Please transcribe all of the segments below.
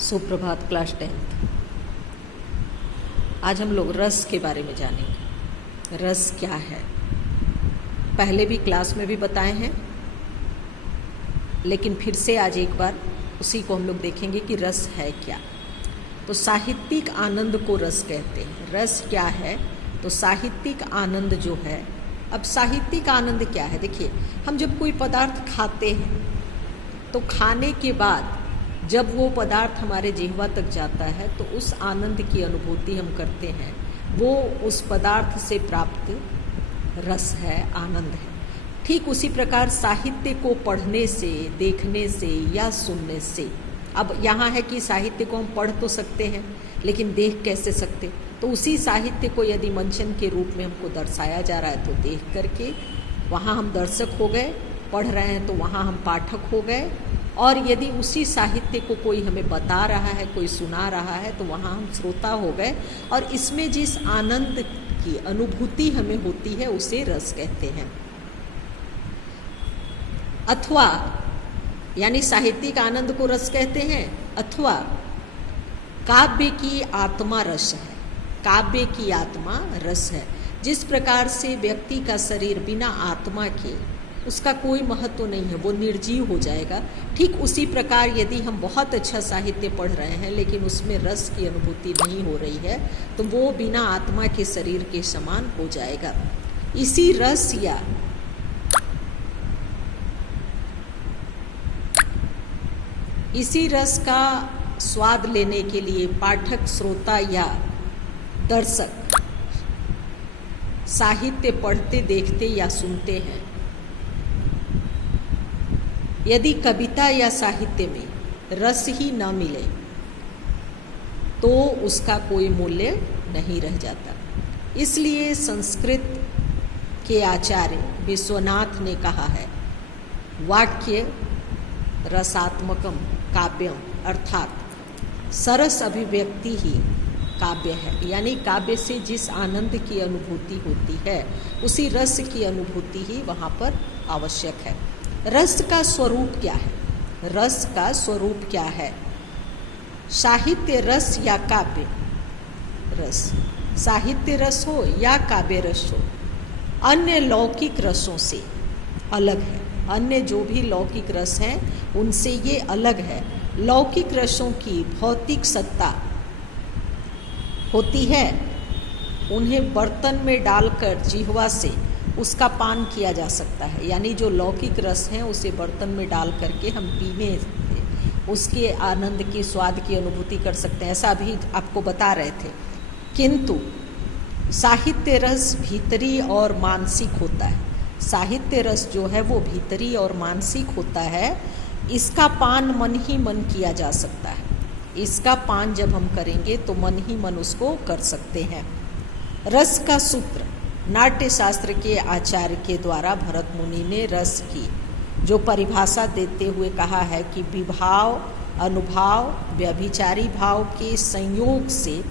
सुप्रभात class 10th। आज हम लोग रस के बारे में जानेंगे। रस क्या है? पहले भी क्लास में भी बताए हैं, लेकिन फिर से आज एक बार उसी को हम लोग देखेंगे कि रस है क्या। तो साहित्यिक आनंद को रस कहते हैं। रस क्या है? तो साहित्यिक आनंद जो है, अब साहित्यिक आनंद क्या है? देखिए, हम जब कोई पदार्थ खाते हैं तो खाने के बाद जब वो पदार्थ हमारे जिह्वा तक जाता है तो उस आनंद की अनुभूति हम करते हैं। वो उस पदार्थ से प्राप्त रस है, आनंद है। ठीक उसी प्रकार साहित्य को पढ़ने से, देखने से या सुनने से, अब यहाँ है कि साहित्य को हम पढ़ तो सकते हैं लेकिन देख कैसे सकते? तो उसी साहित्य को यदि मंचन के रूप में हमको दर्शाया जा रहा है तो देख करके वहाँ हम दर्शक हो गए, पढ़ रहे हैं तो वहाँ हम पाठक हो गए। और यदि उसी साहित्य को कोई हमें बता रहा है, कोई सुना रहा है, तो वहाँ हम श्रोता हो गए। और इसमें जिस आनंद की अनुभूति हमें होती है उसे रस कहते हैं। अथवा यानी साहित्यिक आनंद को रस कहते हैं, अथवा काव्य की आत्मा रस है। काव्य की आत्मा रस है। जिस प्रकार से व्यक्ति का शरीर बिना आत्मा के उसका कोई महत्व नहीं है, वो निर्जीव हो जाएगा। ठीक उसी प्रकार यदि हम बहुत अच्छा साहित्य पढ़ रहे हैं लेकिन उसमें रस की अनुभूति नहीं हो रही है तो वो बिना आत्मा के शरीर के समान हो जाएगा। इसी रस या इसी रस का स्वाद लेने के लिए पाठक, श्रोता या दर्शक साहित्य पढ़ते, देखते या सुनते हैं। यदि कविता या साहित्य में रस ही न मिले तो उसका कोई मूल्य नहीं रह जाता। इसलिए संस्कृत के आचार्य विश्वनाथ ने कहा है, वाक्य रसात्मकम काव्यम, अर्थात सरस अभिव्यक्ति ही काव्य है। यानी काव्य से जिस आनंद की अनुभूति होती है उसी रस की अनुभूति ही वहाँ पर आवश्यक है। रस का स्वरूप क्या है? रस का स्वरूप क्या है? साहित्य रस या काव्य रस, साहित्य रस हो या काव्य रस हो, अन्य लौकिक रसों से अलग है। अन्य जो भी लौकिक रस हैं उनसे ये अलग है। लौकिक रसों की भौतिक सत्ता होती है, उन्हें बर्तन में डालकर जिह्वा से उसका पान किया जा सकता है। यानी जो लौकिक रस हैं उसे बर्तन में डाल करके हम पीने उसके आनंद की, स्वाद की अनुभूति कर सकते हैं। ऐसा भी आपको बता रहे थे। किंतु साहित्य रस भीतरी और मानसिक होता है। साहित्य रस जो है वो भीतरी और मानसिक होता है। इसका पान मन ही मन किया जा सकता है। इसका पान जब हम करेंगे तो मन ही मन उसको कर सकते हैं। रस का सूत्र नाट्य शास्त्र के आचार्य के द्वारा भरत मुनि ने रस की जो परिभाषा देते हुए कहा है कि विभाव, अनुभाव, व्यभिचारी भाव के संयोग से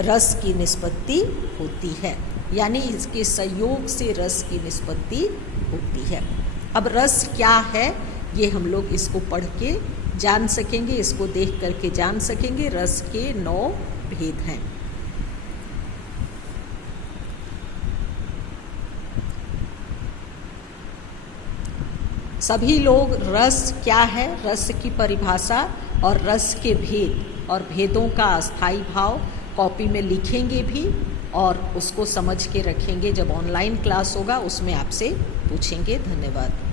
रस की निष्पत्ति होती है। यानी इसके संयोग से रस की निष्पत्ति होती है। अब रस क्या है ये हम लोग इसको पढ़ के जान सकेंगे, इसको देख करके जान सकेंगे। रस के 9 भेद हैं। सभी लोग रस क्या है, रस की परिभाषा और रस के भेद और भेदों का अस्थायी भाव कॉपी में लिखेंगे भी और उसको समझ के रखेंगे। जब ऑनलाइन क्लास होगा उसमें आपसे पूछेंगे। धन्यवाद।